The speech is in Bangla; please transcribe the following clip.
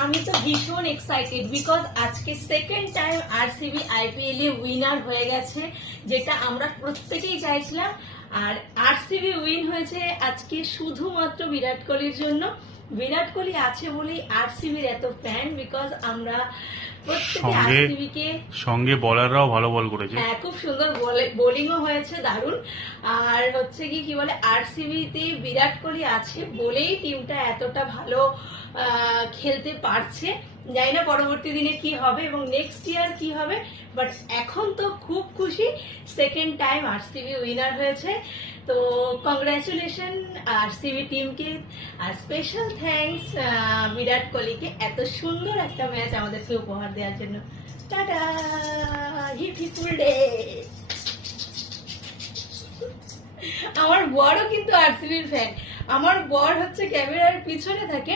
আমি তো ভীষণ এক্সাইটেড বিকজ আজকে সেকেন্ড টাইম আরসিবি আইপিএল এ উইনার হয়ে গেছে, যেটা আমরা প্রত্যেকেই চাইছিলাম। আর আরসিবি উইন হয়েছে আজকে শুধুমাত্র বিরাট কোহলির জন্য। বিরাট কোহলি আছে বলেই আরসিবির এত ফ্যান, বিকজ আমরা প্রত্যেকে আরসিবিকে সঙ্গে বলাররাও ভালো বল করেছে। হ্যাঁ, খুব সুন্দর বোলিংও হয়েছে, দারুণ। আর হচ্ছে কি বলে, আরসিবিতে বিরাট কোহলি আছে বলেই টিমটা এতটা ভালো খেলতে পারছে। জানি না পরবর্তী দিনে কি হবে এবং নেক্সট ইয়ার কি হবে, বাট এখন তো খুব খুশি, সেকেন্ড টাইম আরসিবি উইনার হয়েছে। তো কংগ্রাচুলেশন আরসিবি টিমকে, আর স্পেশাল থ্যাঙ্কস বিরাট কোহলিকে এত সুন্দর একটা ম্যাচ আমাদেরকে উপহার দেওয়ার জন্য। টাটা, হিপ হিপ উল্ডে। আমার বড়ও কিন্তু আরসিবির ফ্যান। আমার বর হচ্ছে ক্যামেরার পিছনে থাকে,